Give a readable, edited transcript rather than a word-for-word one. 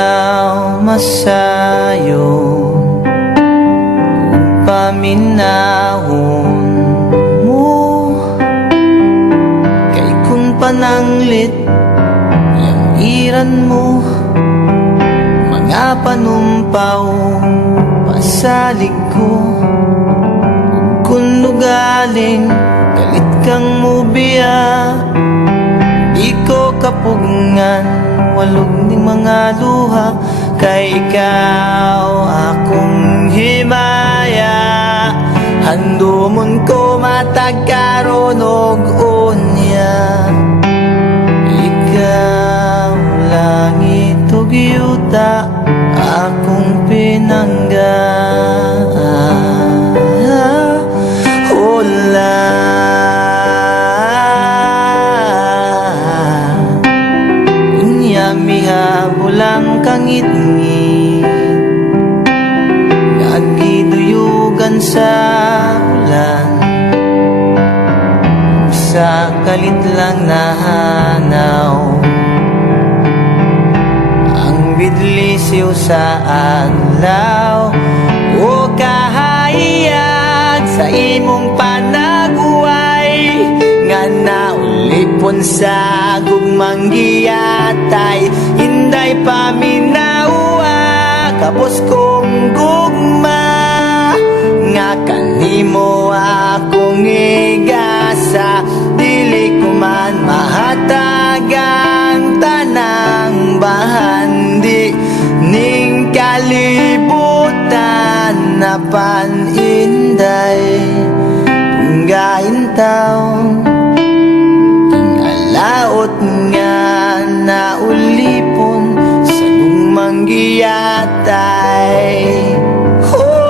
ikaw masayo paminahon mo kay kun pananglit yang iran mo mga panumpaw pasalig ko kun nugaling galit kang mubiya di ko kapugngan walog ning mga luha kay ikaw akong himaya handumon ko matag karon og unya ikaw langit ug yuta akong pinangga mihabulang kangit-ngit nagiduyugan sa ulan sa kalit lang nahanaw ang bidlisiw sa adlaw o kahayag sa imong panaguway nga naulipon sa gugmang giyatay inday paminawa kapos kong gugma nga kanimo akong igasa dili ko man mahatagan tanang bahandi ning kalibutan na paninday gaintaw laot nga naulipon sa gugmang giyatay oh!